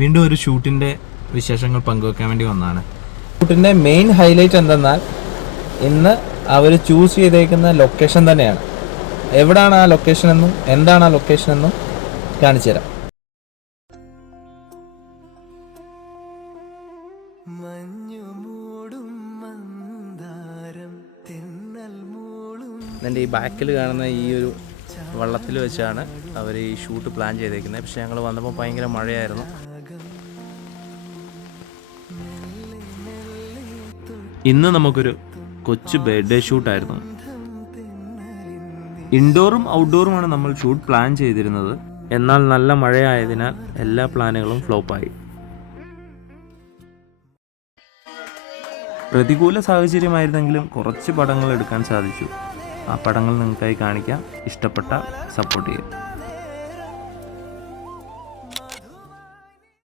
വീണ്ടും ഒരു ഷൂട്ടിൻ്റെ വിശേഷങ്ങൾ പങ്കുവെക്കാൻ വേണ്ടി വന്നതാണ്. ഷൂട്ടിൻ്റെ മെയിൻ ഹൈലൈറ്റ് എന്തെന്നാൽ ഇന്ന് അവർ ചൂസ് ചെയ്തേക്കുന്ന ലൊക്കേഷൻ തന്നെയാണ്. എവിടാണ് ആ ലൊക്കേഷൻ എന്നും എന്താണ് ആ ലൊക്കേഷൻ എന്നും കാണിച്ചു തരാം. എൻ്റെ ഈ ബാക്കിൽ കാണുന്ന ഈ ഒരു വള്ളത്തിൽ വെച്ചാണ് അവർ ഈ ഷൂട്ട് പ്ലാൻ ചെയ്തേക്കുന്നത്. പക്ഷെ ഞങ്ങൾ വന്നപ്പോൾ ഭയങ്കര മഴയായിരുന്നു. ഇന്ന് നമുക്കൊരു കൊച്ചു ബർത്ത്ഡേ ഷൂട്ടായിരുന്നു. ഇൻഡോറും ഔട്ട്ഡോറുമാണ് നമ്മൾ ഷൂട്ട് പ്ലാൻ ചെയ്തിരുന്നത്. എന്നാൽ നല്ല മഴയായതിനാൽ എല്ലാ പ്ലാനുകളും ഫ്ലോപ്പായി. പ്രതികൂല സാഹചര്യമായിരുന്നെങ്കിലും കുറച്ച് പടങ്ങൾ എടുക്കാൻ സാധിച്ചു. ആ പടങ്ങൾ നിങ്ങൾക്കായി കാണിക്കാം. ഇഷ്ടപ്പെട്ടാൽ സപ്പോർട്ട് ചെയ്യാം.